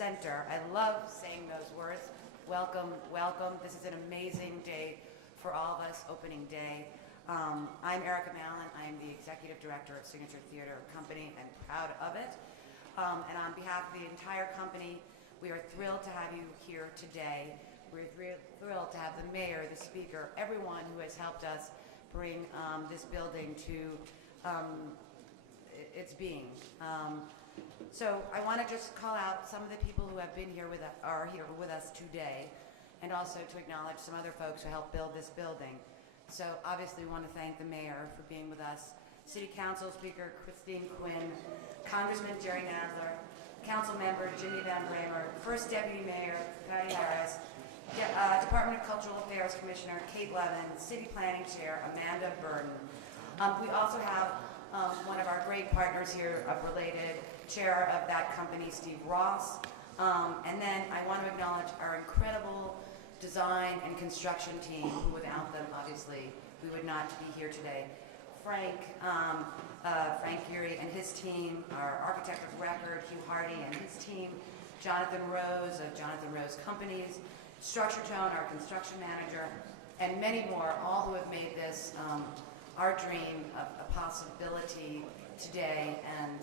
center. I love saying those words. Welcome, welcome. This is an amazing day for all of us, opening day. I'm Erica Mallon. I'm the Executive Director of Signature Theater Company and proud of it. And on behalf of the entire company, we are thrilled to have you here today. We're thrilled to have the mayor, the speaker, everyone who has helped us bring this building to its being. So I want to just call out some of the people who have been here are here with us today, and also to acknowledge some other folks who helped build this building. So obviously we want to thank the mayor for being with us, City Council Speaker Christine Quinn, Congressman Jerry Nadler, Council Member Jimmy Van Bramer, First Deputy Mayor Patty Harris, Department of Cultural Affairs Commissioner Kate Levin, City Planning Chair Amanda Burden. We also have one of our great partners here, Related, Chair of that company, Steve Ross. And then I want to acknowledge our incredible design and construction team, who without them, obviously, we would not be here today. Frank Geary and his team, our architect of record, Hugh Hardy and his team, Jonathan Rose of Jonathan Rose Companies, Structure Tone, our construction manager, and many more, all who have made this our dream a possibility today, and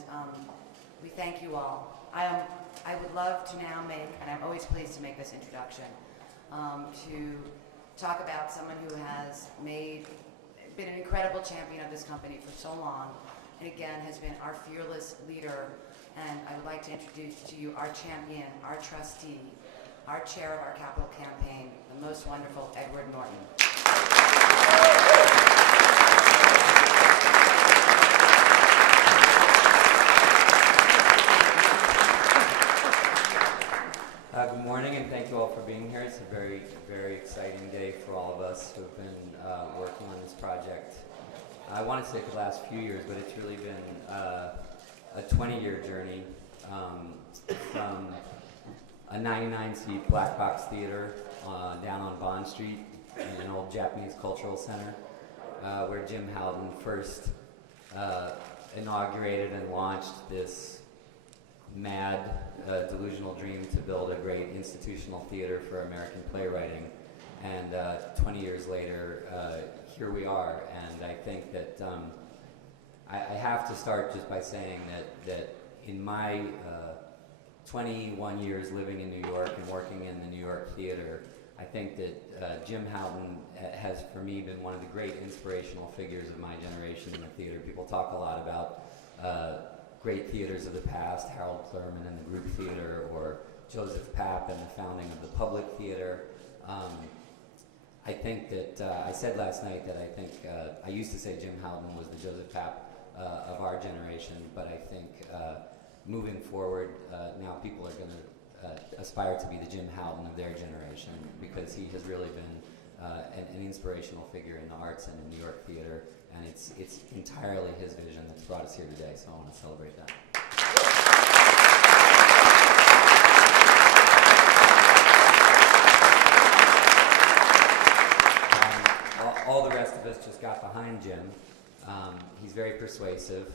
we thank you all. I would love to now make, and I'm always pleased to make this introduction, to talk about someone who has been an incredible champion of this company for so long, and again has been our fearless leader. And I would like to introduce to you our champion, our trustee, our chair of our capital campaign, the most wonderful Edward Norton. Good morning, and thank you all for being here. It's a very, very exciting day for all of us who have been working on this project. I want to say for the last few years, but it's really been a 20-year journey from a 99-seat black box theater down on Bond Street in an old Japanese cultural center, where Jim Houghton first inaugurated and launched this mad, delusional dream to build a great institutional theater for American playwriting. And 20 years later, here we are. And I think that I have to start just by saying that in my 21 years living in New York and working in the New York theater, I think that Jim Houghton has, for me, been one of the great inspirational figures of my generation in the theater. People talk a lot about great theaters of the past, Harold Clurman and the Group Theater, or Joseph Papp and the founding of the Public Theater. I think that, I said last night that I think, I used to say Jim Houghton was the Joseph Papp of our generation, but I think moving forward, now people are going to aspire to be the Jim Houghton of their generation, because he has really been an inspirational figure in the arts and in New York theater, and it's entirely his vision that's brought us here today, so I want to celebrate that. All the rest of us just got behind Jim. He's very persuasive.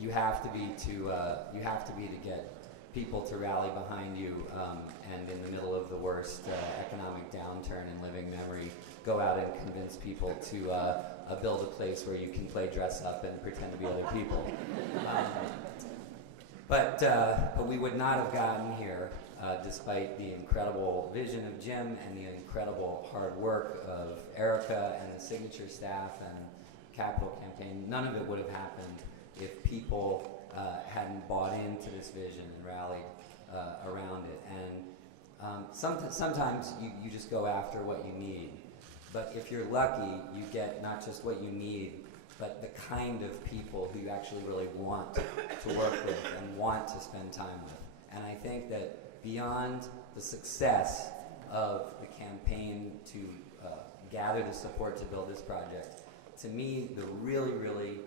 You have to be to get people to rally behind you, and in the middle of the worst economic downturn in living memory, go out and convince people to build a place where you can play dress up and pretend to be other people. But we would not have gotten here despite the incredible vision of Jim and the incredible hard work of Erica and the Signature staff and Capital Campaign. None of it would have happened if people hadn't bought into this vision and rallied around it. And sometimes you just go after what you need. But if you're lucky, you get not just what you need, but the kind of people who you actually really want to work with and want to spend time with. And I think that beyond the success of the campaign to gather the support to build this project, to me, the really, really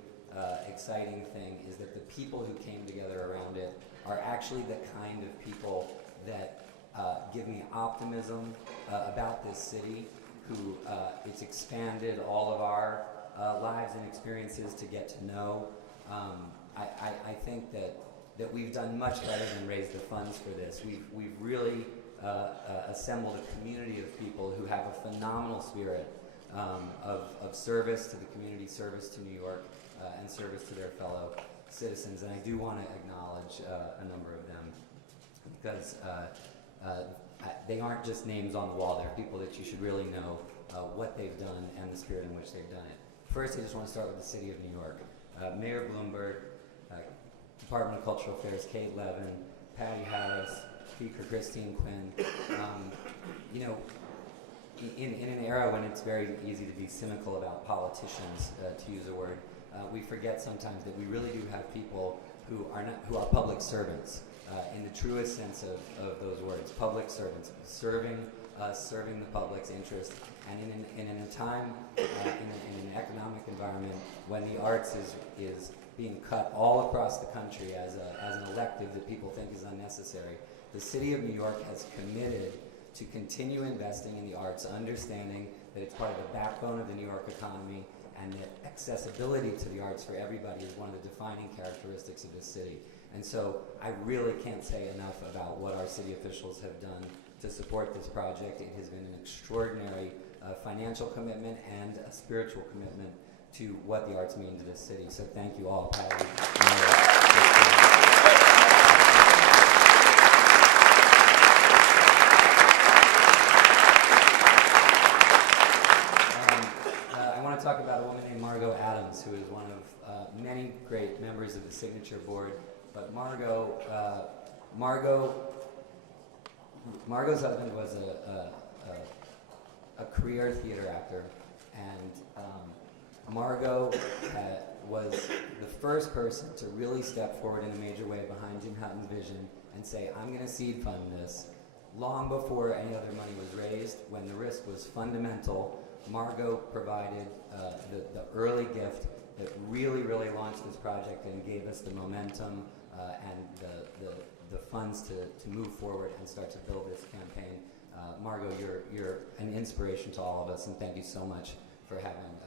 exciting thing is that the people who came together around it are actually the kind of people that give me optimism about this city, who it's expanded all of our lives and experiences to get to know. I think that that we've done much better than raise the funds for this. We've really assembled a community of people who have a phenomenal spirit of service to the community, service to New York, and service to their fellow citizens. And I do want to acknowledge a number of them, because they aren't just names on the wall. They're people that you should really know what they've done and the spirit in which they've done it. First, I just want to start with the City of New York. Mayor Bloomberg, Department of Cultural Affairs, Kate Levin, Patty Harris, Speaker Christine Quinn. You know, in an era when it's very easy to be cynical about politicians, to use a word, we forget sometimes that we really do have people who are public servants, in the truest sense of those words. Public servants, serving the public's interest, and in a time, in an economic environment when the arts is being cut all across the country as an elective that people think is unnecessary. The City of New York has committed to continue investing in the arts, understanding that it's part of the backbone of the New York economy, and that accessibility to the arts for everybody is one of the defining characteristics of this city. And so I really can't say enough about what our city officials have done to support this project. It has been an extraordinary financial commitment and a spiritual commitment to what the arts mean to this city. So thank you all, Patty. I want to talk about a woman named Margot Adams, who is one of many great members of the Signature Board. But Margot's husband was a career theater actor, and Margot was the first person to really step forward in a major way behind Jim Hutton's vision and say, I'm going to seed fund this. Long before any other money was raised, when the risk was fundamental, Margot provided the early gift that really launched this project and gave us the momentum and the funds to move forward and start to build this campaign. Margot, you're an inspiration to all of us, and thank you so much for having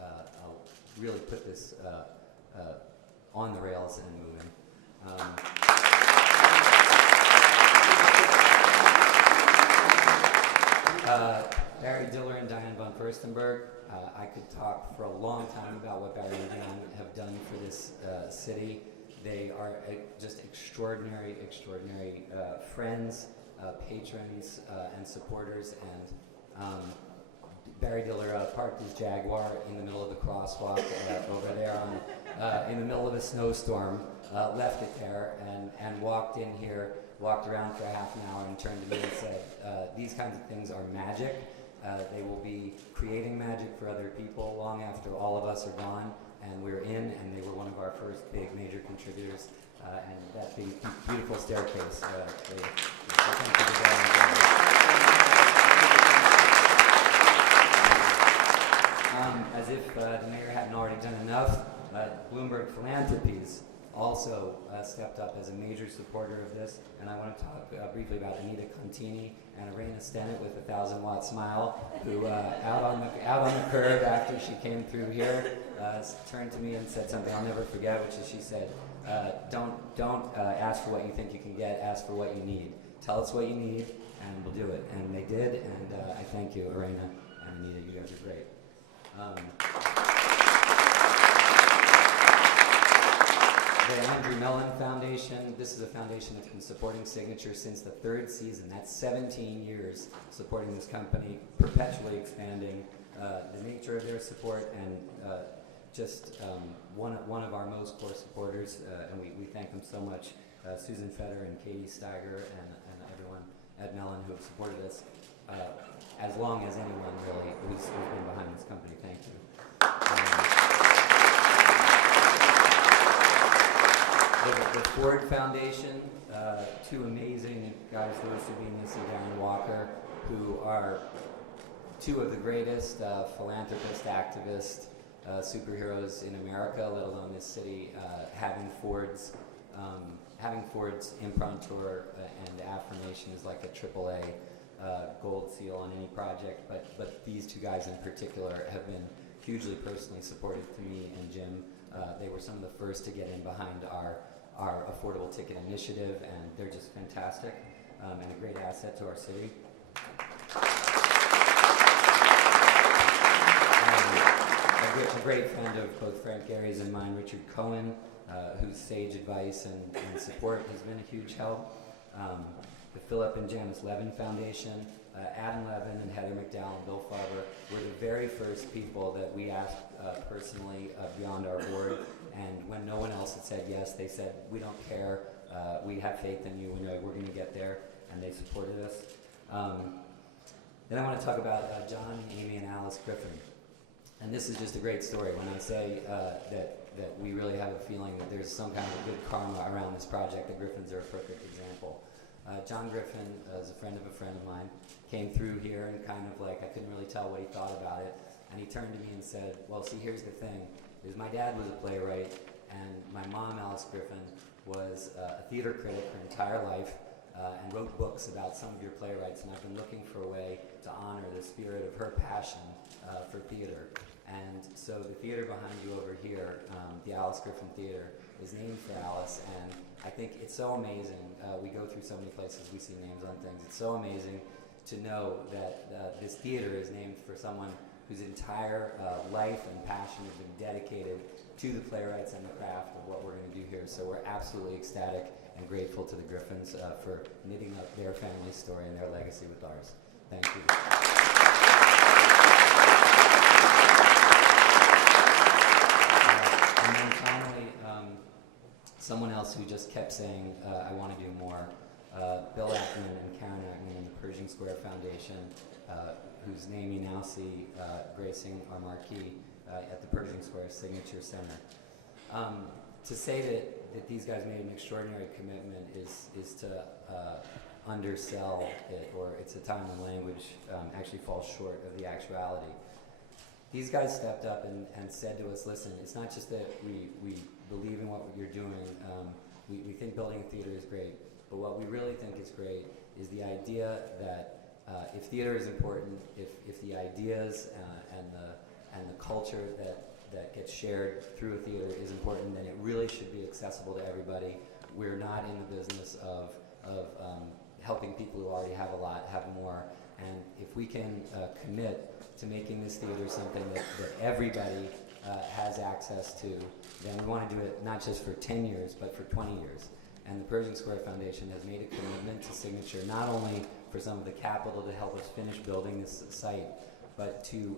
really put this on the rails and moving. Barry Diller and Diane von Furstenberg. I could talk for a long time about what Barry and Diane have done for this city. They are just extraordinary friends, patrons, and supporters. And Barry Diller parked his Jaguar in the middle of the crosswalk over there in the middle of a snowstorm, left it there, and walked in here, walked around for a half an hour, and turned to me and said, these kinds of things are magic. They will be creating magic for other people long after all of us are gone, and we're in, and they were one of our first big major contributors, and that big, beautiful staircase. As if the mayor hadn't already done enough, Bloomberg Philanthropies also stepped up as a major supporter of this, and I want to talk briefly about Anita Contini and Arena Stennett with a 1,000-watt smile, who out on the curb after she came through here turned to me and said something I'll never forget, which is she said, "Don't ask for what you think you can get. Ask for what you need. Tell us what you need, and we'll do it." And they did, and I thank you, Arena and Anita. You guys are great. The Andrew Mellon Foundation, this is a foundation that's been supporting Signature since the third season. That's 17 years supporting this company, perpetually expanding the nature of their support, and just one of our most core supporters, and we thank them so much. Susan Feder and Katie Steiger and everyone at Mellon who have supported us as long as anyone really who's been behind this company. Thank you. The Ford Foundation, two amazing guys, Louis Sabinus and Darren Walker, who are two of the greatest philanthropist, activist, superheroes in America, let alone this city, having Ford's imprimatur and affirmation is like a AAA gold seal on any project, but these two guys in particular have been hugely personally supportive to me and Jim. They were some of the first to get in behind our affordable ticket initiative, and they're just fantastic and a great asset to our city. A great friend of both Frank Gary's and mine, Richard Cohen, whose sage advice and support has been a huge help. The Philip and Janice Levin Foundation, Adam Levin and Heather McDowell and Bill Farber were the very first people that we asked personally beyond our board. And when no one else had said yes, they said, we don't care, we have faith in you, we know we're going to get there, and they supported us. Then I want to talk about John, Amy, and Alice Griffin. And this is just a great story. When I say that we really have a feeling that there's some kind of good karma around this project, the Griffins are a perfect example. John Griffin is a friend of mine, came through here and kind of like, I couldn't really tell what he thought about it. And he turned to me and said, well, see, here's the thing, is my dad was a playwright, and my mom, Alice Griffin, was a theater critic her entire life, and wrote books about some of your playwrights, and I've been looking for a way to honor the spirit of her passion for theater. And so the theater behind you over here, the Alice Griffin Theater, is named for Alice, and I think it's so amazing. We go through so many places, we see names on things. It's so amazing to know that this theater is named for someone whose entire life and passion has been dedicated to the playwrights and the craft of what we're going to do here. So we're absolutely ecstatic and grateful to the Griffins for knitting up their family story and their legacy with ours. Thank you. And then finally, someone else who just kept saying, I want to do more, Bill Ackman and Karen Ackman in the Pershing Square Foundation, whose name you now see gracing our marquee at the Pershing Square Signature Center. To say that these guys made an extraordinary commitment is to undersell it, or it's a time when language actually falls short of the actuality. These guys stepped up and said to us, listen, it's not just that we believe in what you're doing, we think building a theater is great, but what we really think is great is the idea that if theater is important, if the ideas and the culture that gets shared through a theater is important, then it really should be accessible to everybody. We're not in the business of helping people who already have a lot have more, and if we can commit to making this theater something that everybody has access to, then we want to do it not just for 10 years, but for 20 years. And the Pershing Square Foundation has made a commitment to Signature, not only for some of the capital to help us finish building this site, but to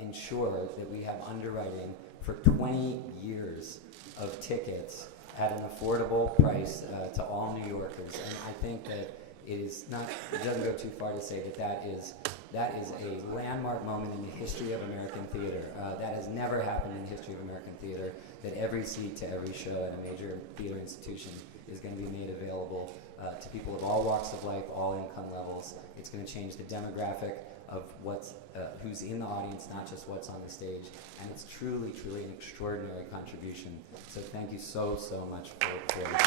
ensure that we have underwriting for 20 years of tickets at an affordable price to all New Yorkers. And I think that it doesn't go too far to say that is a landmark moment in the history of American theater. That has never happened in the history of American theater, that every seat to every show at a major theater institution is going to be made available to people of all walks of life, all income levels. It's going to change the demographic of who's in the audience, not just what's on the stage. And it's truly, truly an extraordinary contribution. So thank you so much for everything.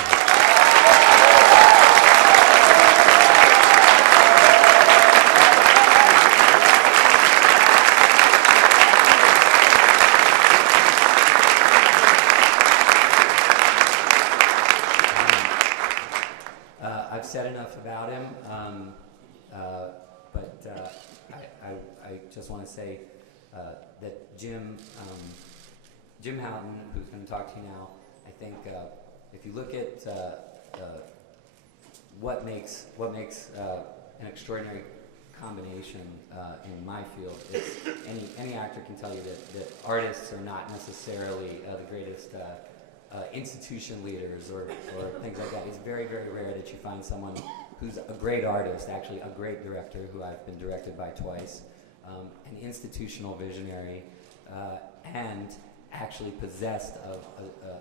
I've said enough about him, but I just want to say that Jim Houghton, who's going to talk to you now, I think if you look at what makes an extraordinary combination in my field, it's any actor can tell you that artists are not necessarily the greatest institution leaders or things like that. It's very, very rare that you find someone who's a great artist, actually a great director, who I've been directed by twice, an institutional visionary, and actually possessed of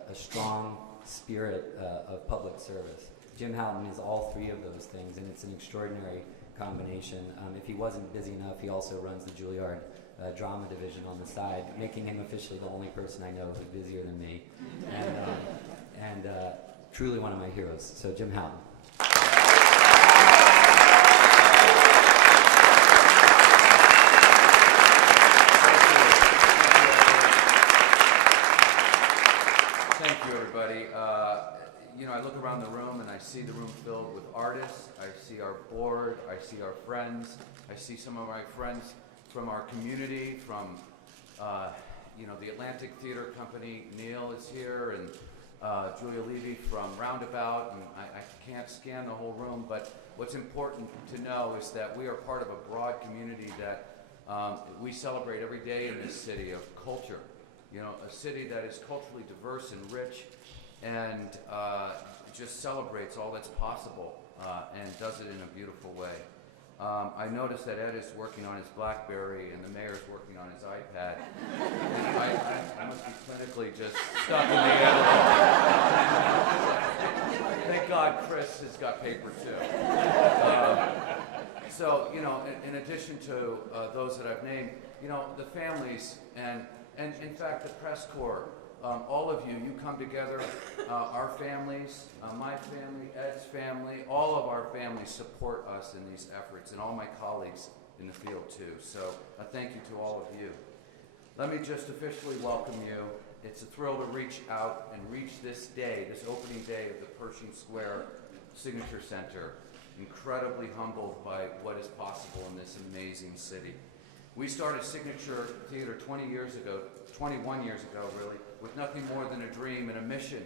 a strong spirit of public service. Jim Houghton is all three of those things, and it's an extraordinary combination. If he wasn't busy enough, he also runs the Juilliard drama division on the side, making him officially the only person I know who's busier than me, and truly one of my heroes. So Jim Houghton. Thank you, everybody. I look around the room and I see the room filled with artists, I see our board, I see our friends, I see some of my friends from our community, from the Atlantic Theater Company. Neil is here, and Julia Levy from Roundabout, and I can't scan the whole room, but what's important to know is that we are part of a broad community that we celebrate every day in this city of culture. A city that is culturally diverse and rich, and just celebrates all that's possible and does it in a beautiful way. I noticed that Ed is working on his BlackBerry and the mayor's working on his iPad. I must be clinically just stuck in the editor. Thank God Chris has got paper too. So, in addition to those that I've named, the families and in fact the press corps, all of you come together, our families, my family, Ed's family, all of our families support us in these efforts, and all my colleagues in the field too. So a thank you to all of you. Let me just officially welcome you. It's a thrill to reach out and reach this day, this opening day of the Pershing Square Signature Center. Incredibly humbled by what is possible in this amazing city. We started Signature Theater 21 years ago really, with nothing more than a dream and a mission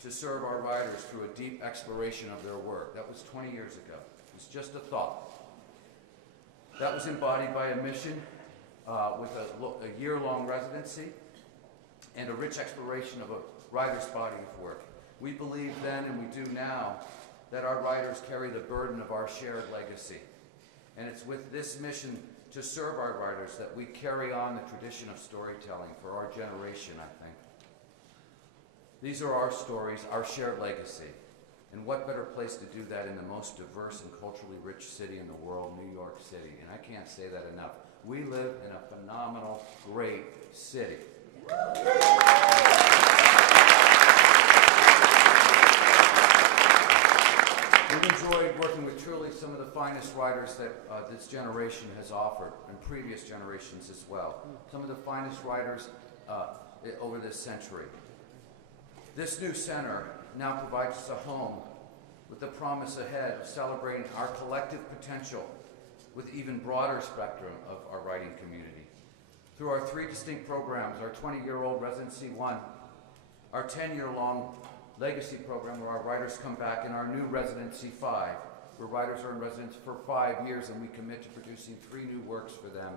to serve our writers through a deep exploration of their work. That was 20 years ago. It was just a thought. That was embodied by a mission with a year-long residency and a rich exploration of a writer's body of work. We believed then, and we do now, that our writers carry the burden of our shared legacy. And it's with this mission to serve our writers that we carry on the tradition of storytelling for our generation, I think. These are our stories, our shared legacy. And what better place to do that in the most diverse and culturally rich city in the world, New York City. And I can't say that enough. We live in a phenomenal, great city. We've enjoyed working with truly some of the finest writers that this generation has offered, and previous generations as well. Some of the finest writers over this century. This new center now provides us a home with the promise ahead of celebrating our collective potential with even broader spectrum of our writing community. Through our 3 distinct programs, our 20-year-old Residency 1, our 10-year-long Legacy program where our writers come back, and our new Residency 5, where writers are in residence for 5 years and we commit to producing 3 new works for them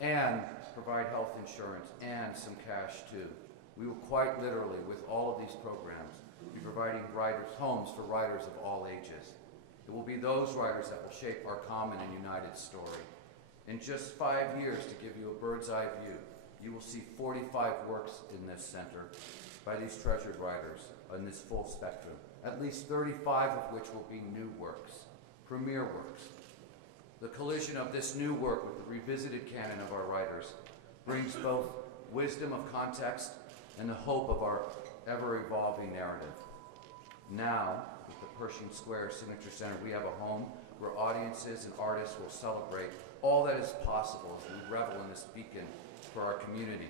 and provide health insurance and some cash too. We will quite literally, with all of these programs, be providing homes for writers of all ages. It will be those writers that will shape our common and united story. In just 5 years, to give you a bird's eye view, you will see 45 works in this center by these treasured writers in this full spectrum, at least 35 of which will be new works, premier works. The collision of this new work with the revisited canon of our writers brings both wisdom of context and the hope of our ever-evolving narrative. Now, with the Pershing Square Signature Center, we have a home where audiences and artists will celebrate all that is possible as we revel in this beacon for our community,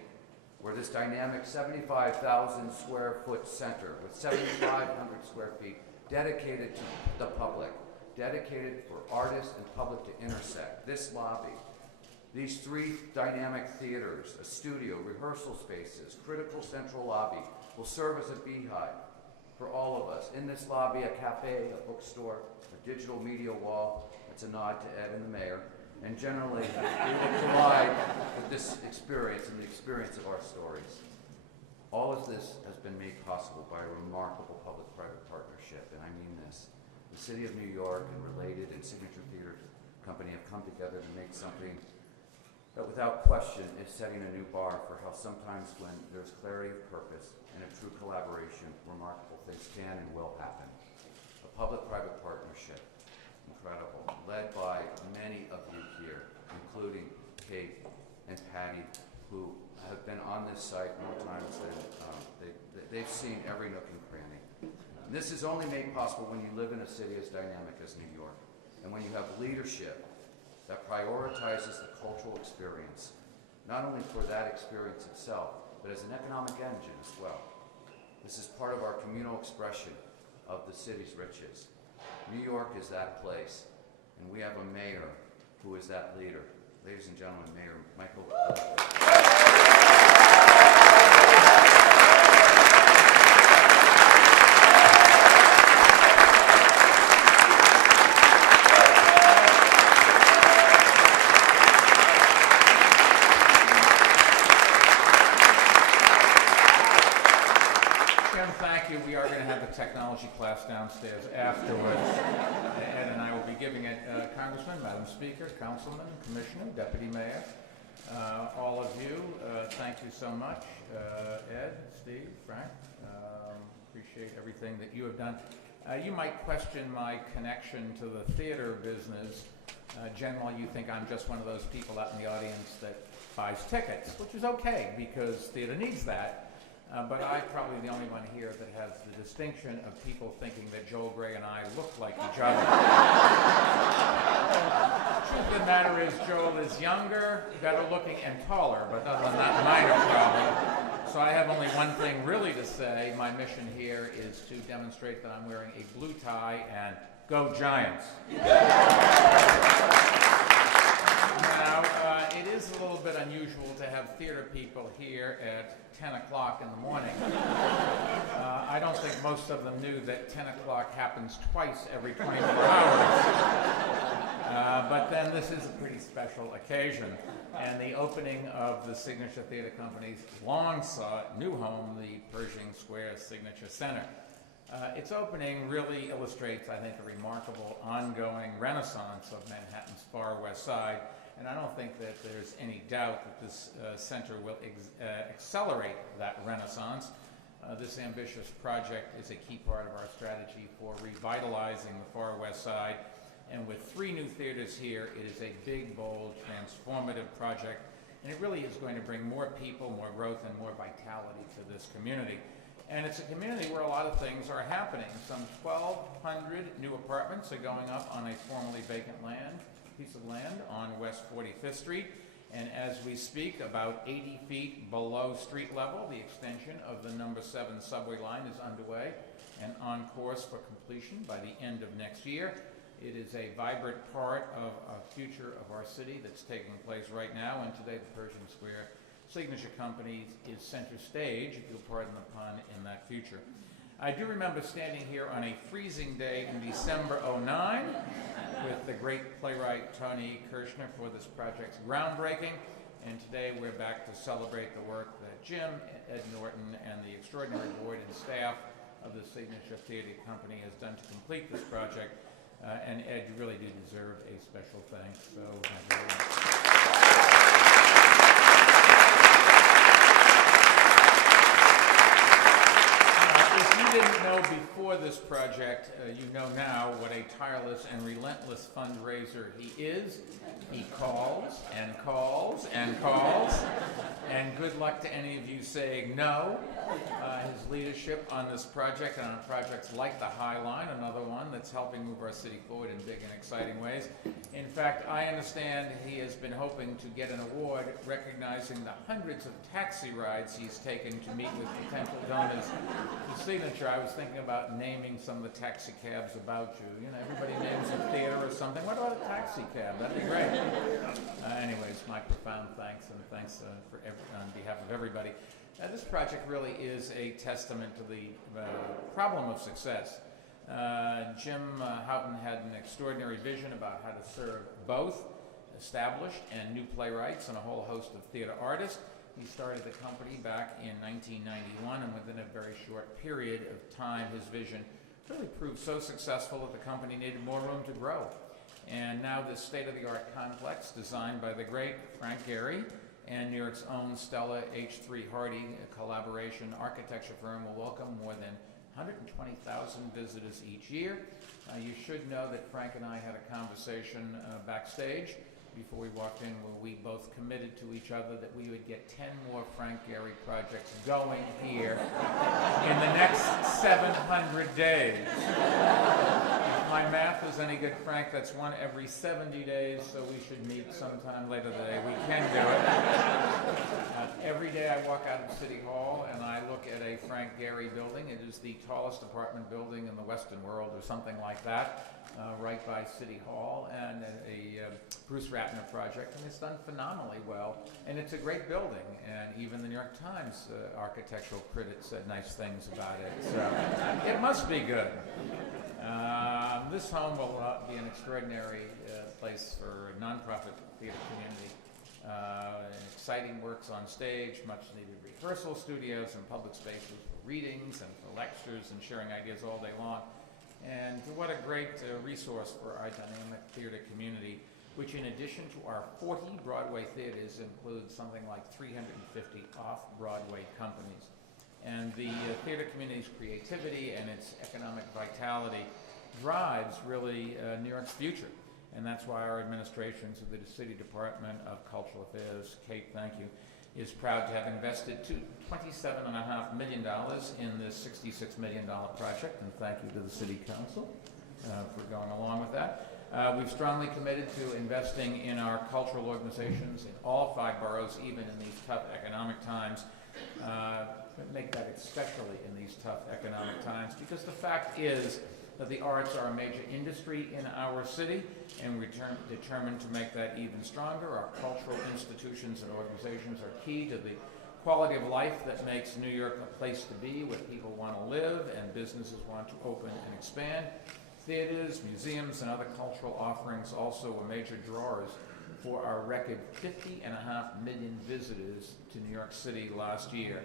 where this dynamic 75,000 square foot center with 7,500 square feet dedicated to the public, dedicated for artists and public to intersect. This lobby, these 3 dynamic theaters, a studio, rehearsal spaces, critical central lobby, will serve as a beehive for all of us. In this lobby, a cafe, a bookstore, a digital media wall. That's a nod to Ed and the mayor. And generally, we will provide with this experience and the experience of our stories. All of this has been made possible by a remarkable public-private partnership, and I mean this. The City of New York and Related and Signature Theater Company have come together to make something that without question is setting a new bar for how sometimes when there's clarity of purpose and a true collaboration, remarkable things can and will happen. A public-private partnership, incredible, led by many of you here, including Kate and Patty, who have been on this site more times than they've seen every nook and cranny. This is only made possible when you live in a city as dynamic as New York, and when you have leadership that prioritizes the cultural experience, not only for that experience itself, but as an economic engine as well. This is part of our communal expression of the city's riches. New York is that place, and we have a mayor who is that leader. Ladies and gentlemen, Mayor Michael. Thank you. We are going to have the technology class downstairs afterwards. Ed and I will be giving it. Congressman, Madam Speaker, Councilman, Commissioner, Deputy Mayor, all of you, thank you so much. Ed, Steve, Frank, appreciate everything that you have done. You might question my connection to the theater business. Generally, you think I'm just one of those people out in the audience that buys tickets, which is okay because theater needs that. But I'm probably the only one here that has the distinction of people thinking that Joel Gray and I look like each other. The truth of the matter is Joel is younger, better looking, and taller, but other than that minor problem. So I have only one thing really to say. My mission here is to demonstrate that I'm wearing a blue tie and go Giants. Now, it is a little bit unusual to have theater people here at 10 o'clock in the morning. I don't think most of them knew that 10 o'clock happens twice every 24 hours. But then this is a pretty special occasion. And the opening of the Signature Theater Company's long-sought new home, the Pershing Square Signature Center. Its opening really illustrates, I think, a remarkable ongoing renaissance of Manhattan's far west side. And I don't think that there's any doubt that this center will accelerate that renaissance. This ambitious project is a key part of our strategy for revitalizing the far west side. And with 3 new theaters here, it is a big, bold, transformative project. And it really is going to bring more people, more growth, and more vitality to this community. And it's a community where a lot of things are happening. Some 1,200 new apartments are going up on a formerly vacant piece of land on West 45th Street. And as we speak, about 80 feet below street level, the extension of the number 7 subway line is underway and on course for completion by the end of next year. It is a vibrant part of a future of our city that's taking place right now, and today the Pershing Square Signature Company is center stage, if you'll pardon the pun, in that future. I do remember standing here on a freezing day in December '09 with the great playwright Tony Kirshner for this project's groundbreaking, and today we're back to celebrate the work that Jim, Ed Norton, and the extraordinary board and staff of the Signature Theater Company has done to complete this project. And Ed, you really do deserve a special thanks. So thank you very much. If you didn't know before this project, you know now what a tireless and relentless fundraiser he is. He calls and calls and calls. And good luck to any of you saying no. His leadership on this project and on projects like the High Line, another one that's helping move our city forward in big and exciting ways. In fact, I understand he has been hoping to get an award recognizing the hundreds of taxi rides he's taken to meet with potential donors to Signature. I was thinking about naming some of the taxi cabs about you. You know, everybody names a theater or something. What about a taxi cab? That'd be great. Anyways, my profound thanks, and thanks on behalf of everybody. This project really is a testament to the problem of success. Jim Houghton had an extraordinary vision about how to serve both established and new playwrights and a whole host of theater artists. He started the company back in 1991, and within a very short period of time, his vision really proved so successful that the company needed more room to grow. And now this state-of-the-art complex, designed by the great Frank Gehry and New York's own Stella H3 Hardy collaboration architecture firm, will welcome more than 120,000 visitors each year. You should know that Frank and I had a conversation backstage before we walked in, where we both committed to each other that we would get 10 more Frank Gehry projects going here in the next 700 days. If my math math is any good, Frank, that's one every 70 days, so we should meet sometime later today. We can do it. Every day I walk out of City Hall and I look at a Frank Gehry building. It is the tallest apartment building in the Western world or something like that, right by City Hall, and a Bruce Ratner project, and it's done phenomenally well. And it's a great building, and even the New York Times architectural critics said nice things about it, so it must be good. This home will be an extraordinary place for a nonprofit theater community. Exciting works on stage, much needed rehearsal studios and public spaces for readings and for lectures and sharing ideas all day long. And what a great resource for our dynamic theater community, which in addition to our 40 Broadway theaters includes something like 350 off-Broadway companies. And the theater community's creativity and its economic vitality drives really New York's future. And that's why our administration, through the City Department of Cultural Affairs, Kate, thank you, is proud to have invested $27.5 million in this $66 million project. And thank you to the City Council for going along with that. We've strongly committed to investing in our cultural organizations in all 5 boroughs, even in these tough economic times. Make that especially in these tough economic times, because the fact is that the arts are a major industry in our city, and we're determined to make that even stronger. Our cultural institutions and organizations are key to the quality of life that makes New York a place to be, where people want to live and businesses want to open and expand. Theaters, museums, and other cultural offerings also were major drawers for our record 50.5 million visitors to New York City last year.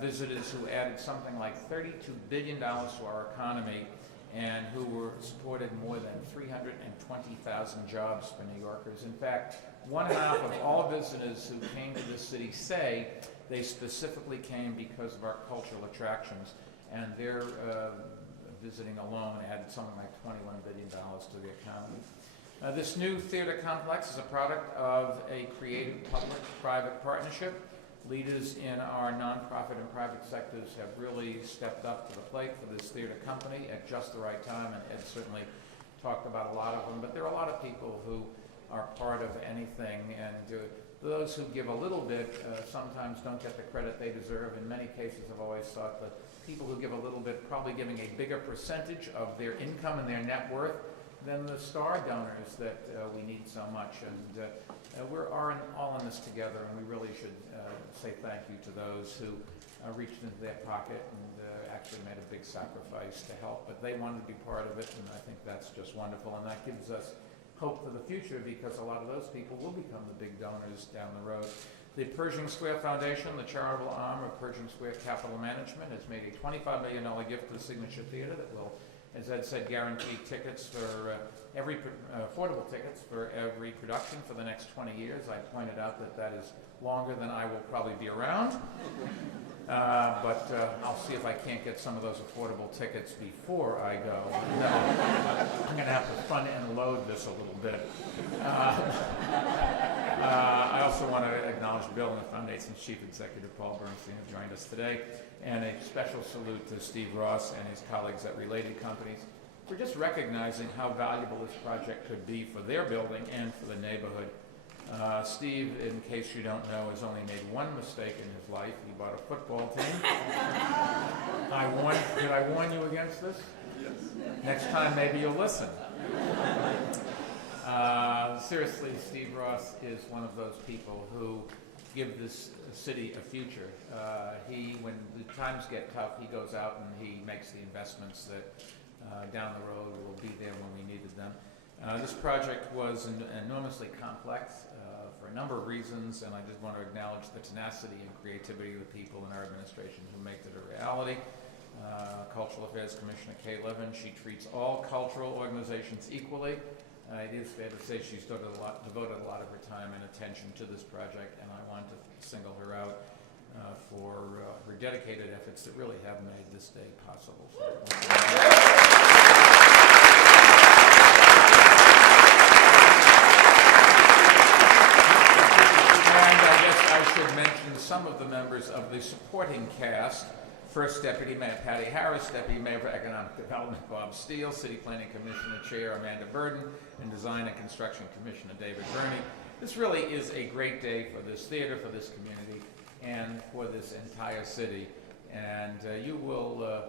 Visitors who added something like $32 billion to our economy and who were supported more than 320,000 jobs for New Yorkers. In fact, 1/2 of all visitors who came to this city say they specifically came because of our cultural attractions, and their visiting alone added something like $21 billion to the economy. This new theater complex is a product of a creative public-private partnership. Leaders in our nonprofit and private sectors have really stepped up to the plate for this theater company at just the right time, and Ed certainly talked about a lot of them, but there are a lot of people who are part of anything, and those who give a little bit sometimes don't get the credit they deserve. In many cases, I've always thought that people who give a little bit probably giving a bigger percentage of their income and their net worth than the star donors that we need so much. And we're all in this together, and we really should say thank you to those who reached into their pocket and actually made a big sacrifice to help. But they wanted to be part of it, and I think that's just wonderful. And that gives us hope for the future, because a lot of those people will become the big donors down the road. The Pershing Square Foundation, the charitable arm of Pershing Square Capital Management, has made a $25 million gift to the Signature Theater that will, as Ed said, guarantee tickets for affordable tickets for every production for the next 20 years. I pointed out that that is longer than I will probably be around, but I'll see if I can't get some of those affordable tickets before I go. No, I'm going to have to front end load this a little bit. I also want to acknowledge Bill and the Foundation's Chief Executive, Paul Bernstein, who joined us today, and a special salute to Steve Ross and his colleagues at Related Companies for just recognizing how valuable this project could be for their building and for the neighborhood. Steve, in case you don't know, has only made one mistake in his life. He bought a football team. Did I warn you against this? Yes. Next time, maybe you'll listen. Seriously, Steve Ross is one of those people who give this city a future. When the times get tough, he goes out and he makes the investments that down the road will be there when we needed them. This project was enormously complex for a number of reasons, and I just want to acknowledge the tenacity and creativity of the people in our administration who make it a reality. Cultural Affairs Commissioner Kay Levin, she treats all cultural organizations equally. It is fair to say she's devoted a lot of her time and attention to this project, and I want to single her out for her dedicated efforts that really have made this day possible. And I guess I should mention some of the members of the supporting cast. First Deputy Mayor Patty Harris, Deputy Mayor for Economic Development Bob Steele, City Planning Commissioner Chair Amanda Burden, and Design and Construction Commissioner David Burney. This really is a great day for this theater, for this community, and for this entire city. And you will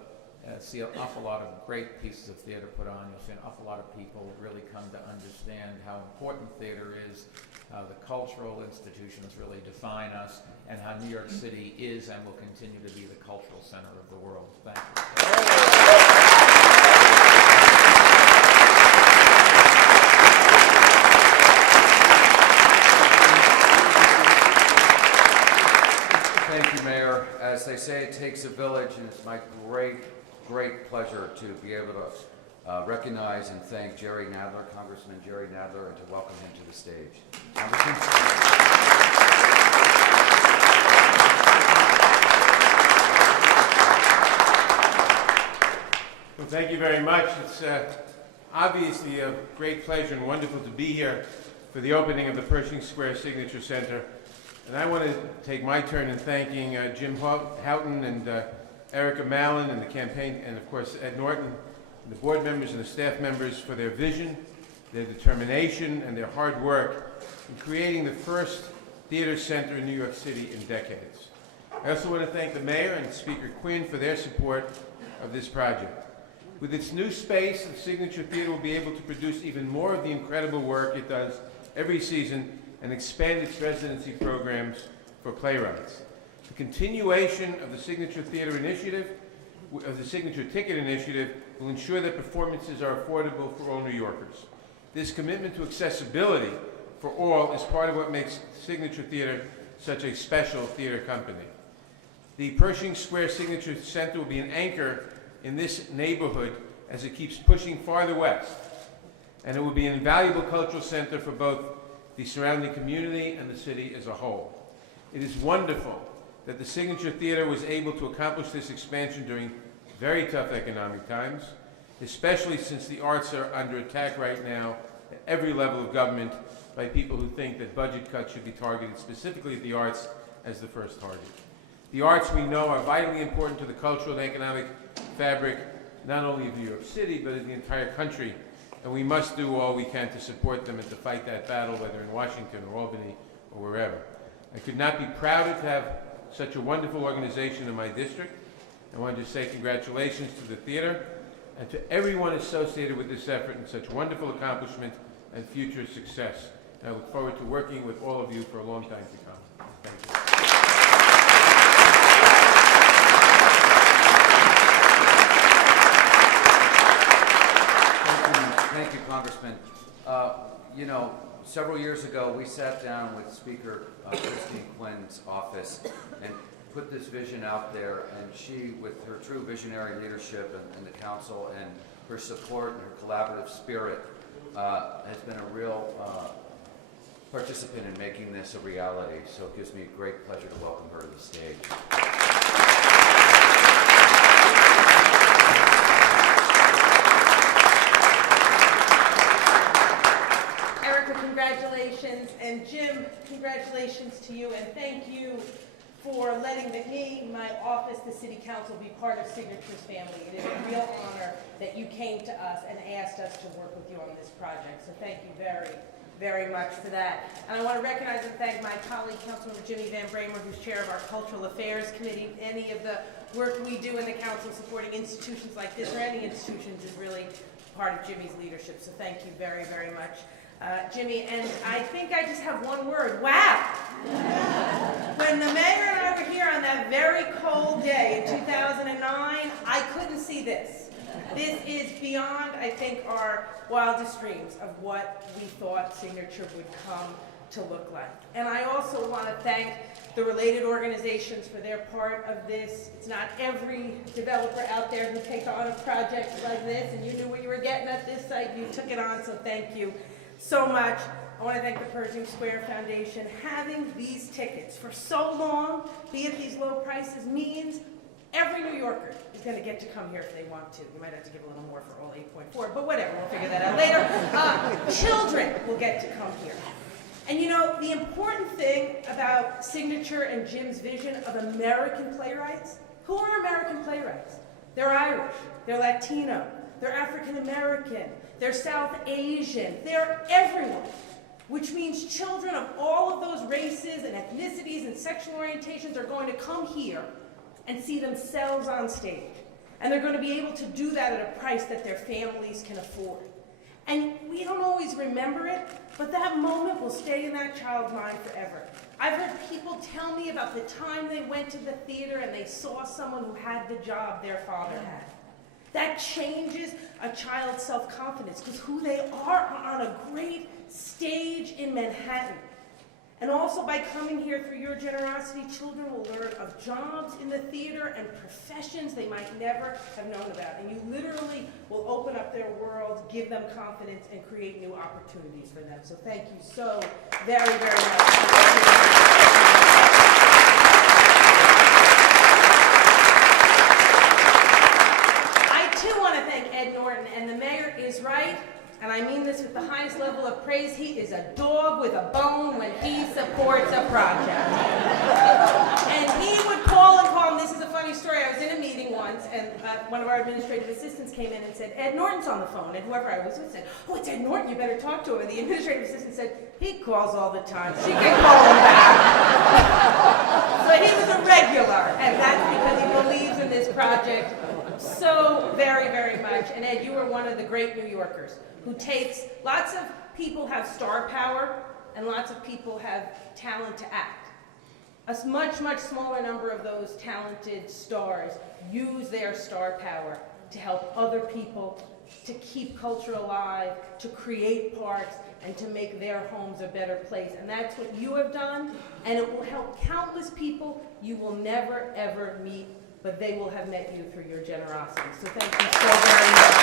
see an awful lot of great pieces of theater put on. You'll see an awful lot of people really come to understand how important theater is, how the cultural institutions really define us, and how New York City is and will continue to be the cultural center of the world. Thank you. Thank you, Mayor. As they say, it takes a village, and it's my great pleasure to be able to recognize and thank Jerry Nadler, Congressman Jerry Nadler, and to welcome him to the stage. Congressman? Well, thank you very much. It's obviously a great pleasure and wonderful to be here for the opening of the Pershing Square Signature Center. And I want to take my turn in thanking Jim Houghton and Erica Mallon and the campaign, and of course Ed Norton, and the board members and the staff members for their vision, their determination, and their hard work in creating the first theater center in New York City in decades. I also want to thank the mayor and Speaker Quinn for their support of this project. With its new space, the Signature Theater will be able to produce even more of the incredible work it does every season and expand its residency programs for playwrights. The continuation of the Signature Theater Initiative, of the Signature Ticket Initiative, will ensure that performances are affordable for all New Yorkers. This commitment to accessibility for all is part of what makes Signature Theater such a special theater company. The Pershing Square Signature Center will be an anchor in this neighborhood as it keeps pushing farther west, and it will be an invaluable cultural center for both the surrounding community and the city as a whole. It is wonderful that the Signature Theater was able to accomplish this expansion during very tough economic times, especially since the arts are under attack right now at every level of government by people who think that budget cuts should be targeted specifically at the arts as the first target. The arts, we know, are vitally important to the cultural and economic fabric, not only of New York City, but of the entire country, and we must do all we can to support them and to fight that battle, whether in Washington or Albany or wherever. I could not be prouder to have such a wonderful organization in my district. I want to say congratulations to the theater and to everyone associated with this effort and such wonderful accomplishment and future success. And I look forward to working with all of you for a long time to come. Thank you. Thank you, Congressman. You know, several years ago, we sat down with Speaker Christine Quinn's office and put this vision out there, and she, with her true visionary leadership and the council and her support and her collaborative spirit, has been a real participant in making this a reality. So it gives me great pleasure to welcome her to the stage. Congratulations, and Jim, congratulations to you, and thank you for letting me, my office, the City Council be part of Signature's family. It is a real honor that you came to us and asked us to work with you on this project, so thank you very, very much for that. And I want to recognize and thank my colleague, Councilmember Jimmy Van Bramer, who's chair of our Cultural Affairs Committee. Any of the work we do in the council supporting institutions like this, or any institutions, is really part of Jimmy's leadership, so thank you very, very much. Jimmy, and I think I just have one word: wow! When the mayor and I were here on that very cold day in 2009, I couldn't see this. This is beyond, I think, our wildest dreams of what we thought Signature would come to look like. And I also want to thank the related organizations for their part of this. It's not every developer out there who takes on a project like this, and you knew what you were getting at this site, you took it on, so thank you so much. I want to thank the Pershing Square Foundation. Having these tickets for so long, be at these low prices, means every New Yorker is going to get to come here if they want to. You might have to give a little more for all 8.4, but whatever, we'll figure that out later. Children will get to come here. And you know, the important thing about Signature and Jim's vision of American playwrights Who are American playwrights? They're Irish, they're Latino, they're African American, they're South Asian, they're everyone. Which means children of all of those races and ethnicities and sexual orientations are going to come here and see themselves on stage. And they're going to be able to do that at a price that their families can afford. And we don't always remember it, but that moment will stay in that child's mind forever. I've heard people tell me about the time they went to the theater and they saw someone who had the job their father had. That changes a child's self-confidence because who they are on a great stage in Manhattan. And also by coming here through your generosity, children will learn of jobs in the theater and professions they might never have known about. And you literally will open up their world, give them confidence, and create new opportunities for them. So thank you so very, very much. Ed Norton, and the mayor is right, and I mean this with the highest level of praise. He is a dog with a bone when he supports a project. And he would call and call, and this is a funny story. I was in a meeting once, and one of our administrative assistants came in and said, Ed Norton's on the phone, and whoever I was with said, oh, it's Ed Norton, you better talk to him. And the administrative assistant said, he calls all the time. She can call him back. So he was a regular, and that's because he believes in this project so very, very much. And Ed, you are one of the great New Yorkers who takes, lots of people have star power and lots of people have talent to act. A much, much smaller number of those talented stars use their star power to help other people, to keep culture alive, to create parks, and to make their homes a better place. And that's what you have done, and it will help countless people you will never, ever meet, but they will have met you through your generosity. So thank you so very much.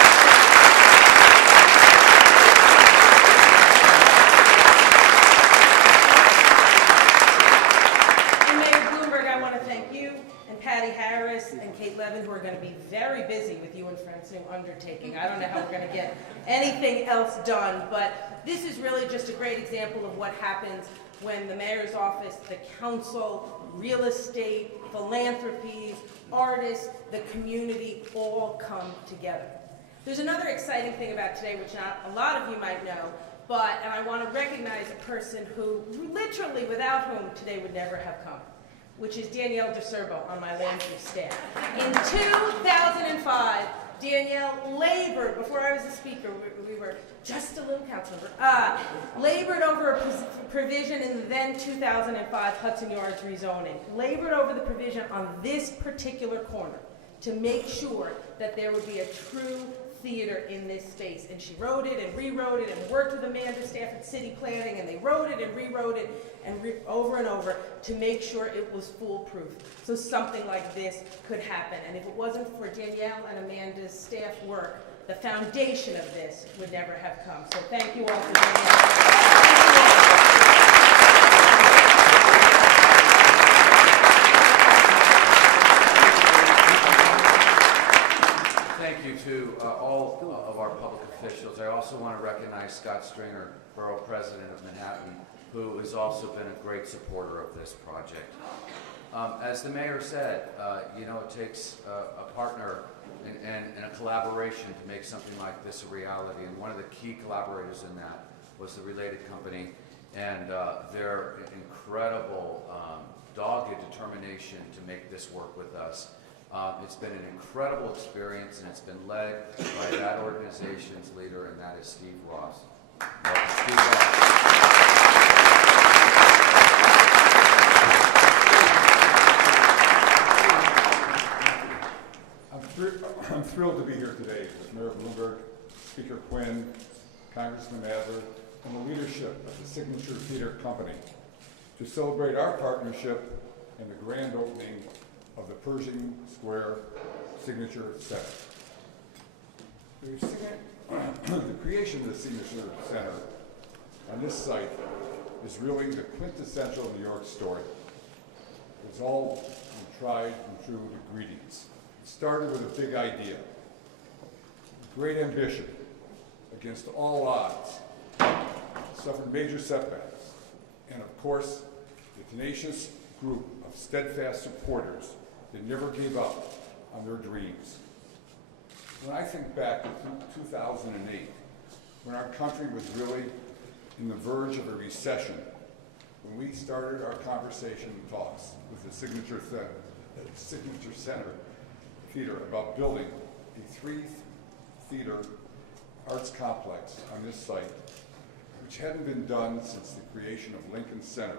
And Mayor Bloomberg, I want to thank you and Patty Harris and Kate Levin, who are going to be very busy with you and Friends' new undertaking. I don't know how we're going to get anything else done, but this is really just a great example of what happens when the mayor's office, the council, real estate, philanthropies, artists, the community all come together. There's another exciting thing about today, which not a lot of you might know, and I want to recognize a person who, literally without whom today would never have come, which is Danielle DeSerbo on my land use staff. In 2005, Danielle labored, before I was a speaker, we were just a little council member, labored over a provision in the then 2005 Hudson Yards rezoning, labored over the provision on this particular corner to make sure that there would be a true theater in this space. And she wrote it and rewrote it and worked with Amanda's staff at City Planning, and they wrote it and rewrote it and over and over to make sure it was foolproof. So something like this could happen. And if it wasn't for Danielle and Amanda's staff work, the foundation of this would never have come. So thank you all for doing that. Thank you to all of our public officials. I also want to recognize Scott Stringer, Borough President of Manhattan, who has also been a great supporter of this project. As the mayor said, it takes a partner and a collaboration to make something like this a reality. And one of the key collaborators in that was the Related Company and their incredible dogged determination to make this work with us. It's been an incredible experience, and it's been led by that organization's leader, and that is Steve Ross. Welcome, Steve Ross. I'm thrilled to be here today with Mayor Bloomberg, Speaker Quinn, Congressman Adler, and the leadership of the Signature Theater Company to celebrate our partnership in the grand opening of the Pershing Square Signature Center. The creation of the Signature Center on this site is really the quintessential New York story. It's all tried and true ingredients. It started with a big idea, great ambition, against all odds, suffered major setbacks, and of course, the tenacious group of steadfast supporters that never gave up on their dreams. When I think back to 2008, when our country was really in the verge of a recession, when we started our conversation and talks with the Signature Center Theater about building a 3-theater arts complex on this site, which hadn't been done since the creation of Lincoln Center,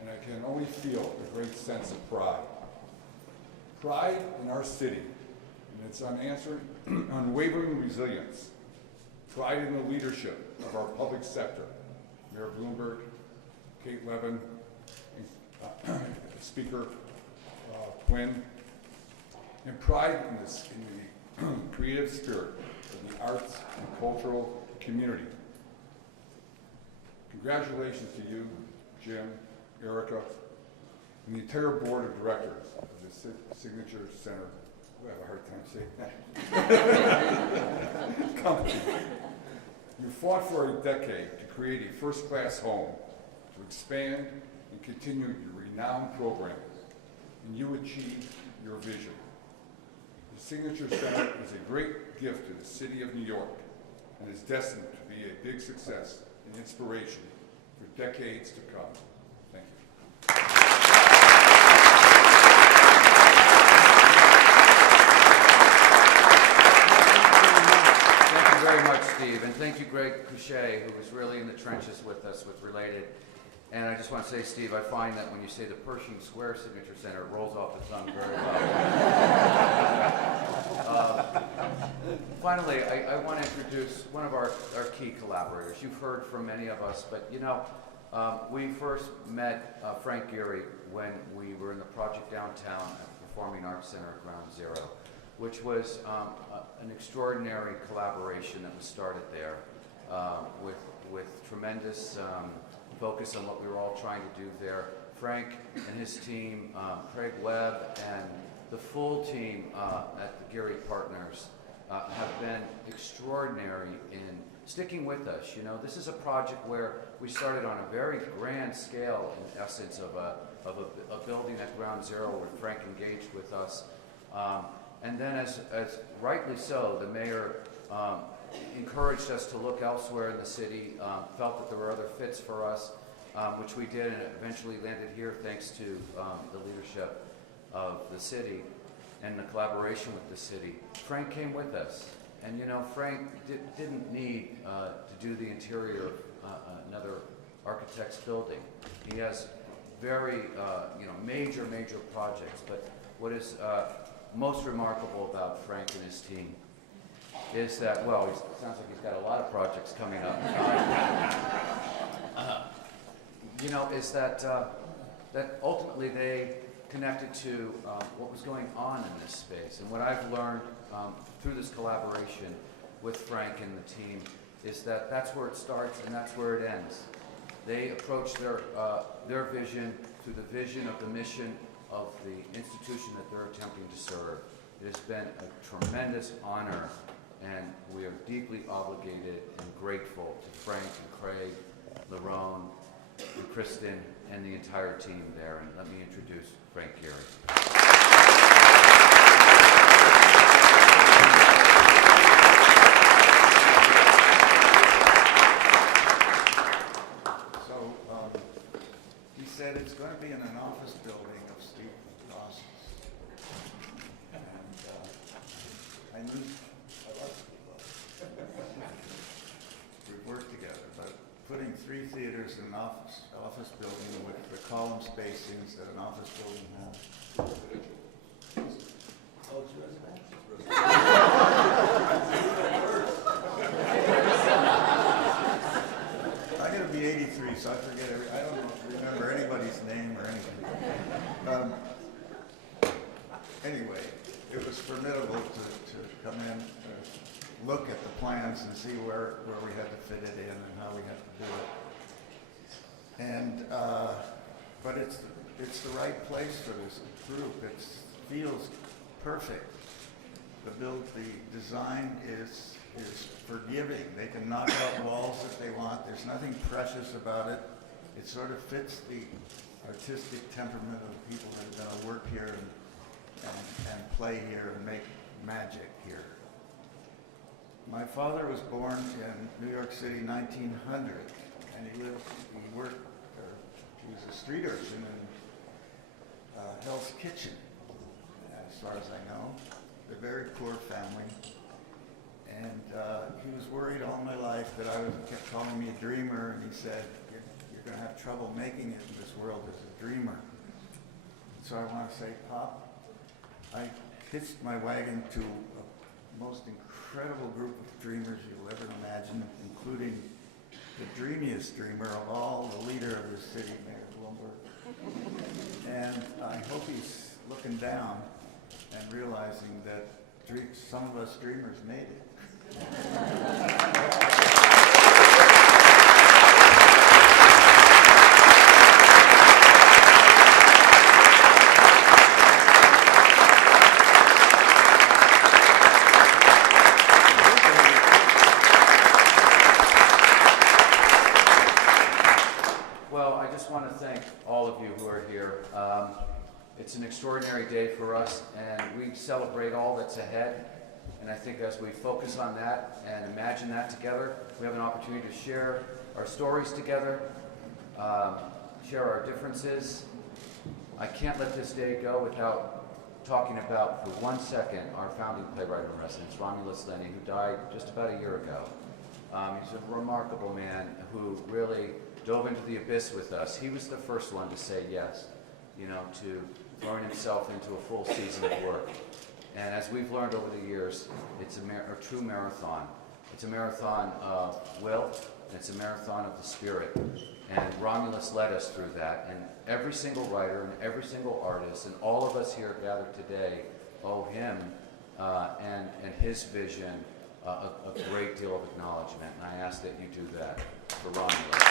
and I can only feel a great sense of pride. Pride in our city and its unwavering resilience. Pride in the leadership of our public sector, Mayor Bloomberg, Kate Levin, and Speaker Quinn, and pride in the creative spirit of the arts and cultural community. Congratulations to you, Jim, Erica, and the entire board of directors of the Signature Center. I have a hard time saying that. Company. You fought for a decade to create a first-class home, to expand and continue your renowned program, and you achieved your vision. The Signature Center is a great gift to the city of New York and is destined to be a big success and inspiration for decades to come. Thank you. Thank you very much, Steve, and thank you, Greg Couchet, who was really in the trenches with us with Related. And I just want to say, Steve, I find that when you say the Pershing Square Signature Center, it rolls off the tongue very well. Finally, I want to introduce one of our key collaborators. You've heard from many of us, but you know, we first met Frank Gehry when we were in the project downtown at the Performing Arts Center at Ground Zero, which was an extraordinary collaboration that was started there with tremendous focus on what we were all trying to do there. Frank and his team, Craig Webb, and the full team at the Gehry Partners have been extraordinary in sticking with us. You know, this is a project where we started on a very grand scale, in essence, of a building at Ground Zero where Frank engaged with us. And then, as rightly so, the mayor encouraged us to look elsewhere in the city, felt that there were other fits for us, which we did, and it eventually landed here thanks to the leadership of the city and the collaboration with the city. Frank came with us, and you know, Frank didn't need to do the interior of another architect's building. He has very major projects, but what is most remarkable about Frank and his team is that, well, it sounds like he's got a lot of projects coming up. Is that ultimately they connected to what was going on in this space. And what I've learned through this collaboration with Frank and the team is that that's where it starts and that's where it ends. They approach their vision through the vision of the mission of the institution that they're attempting to serve. It has been a tremendous honor, and we are deeply obligated and grateful to Frank and Craig, Lerone, and Kristen, and the entire team there. And let me introduce Frank Gehry. He said it's going to be in an office building of Steve Ross's. And I love Steve Ross. We've worked together, but putting 3 theaters in an office building with the column spacings that an office building has. Oh, it's residential. I'm going to be 83, so I forget I don't remember anybody's name or anything. Anyway, it was formidable to come in, look at the plans and see where we had to fit it in and how we had to do it. And but it's the right place for this group. It feels perfect. The design is forgiving. They can knock out walls if they want. There's nothing precious about it. It sort of fits the artistic temperament of the people that are going to work here. and play here and make magic here. My father was born in New York City, 1900, and he was a street urchin in Hell's Kitchen, as far as I know. A very poor family. And he was worried all my life that I kept calling me a dreamer, and he said, you're going to have trouble making it in this world as a dreamer. So I want to say, Pop, I hitched my wagon to a most incredible group of dreamers you'll ever imagine, including the dreamiest dreamer of all, the leader of the city, Mayor Bloomberg. And I hope he's looking down and realizing that some of us dreamers made it. Well, I just want to thank all of you who are here. It's an extraordinary day for us, and we celebrate all that's ahead. And I think as we focus on that and imagine that together, we have an opportunity to share our stories together, share our differences. I can't let this day go without talking about, for 1 second, our founding playwright in residence, Romulus Lenny, who died just about a year ago. He's a remarkable man who really dove into the abyss with us. He was the first one to say yes, to throwing himself into a full season of work. And as we've learned over the years, it's a true marathon. It's a marathon of will, and it's a marathon of the spirit. And Romulus led us through that. And every single writer and every single artist and all of us here gathered today owe him and his vision a great deal of acknowledgement. And I ask that you do that for Romulus.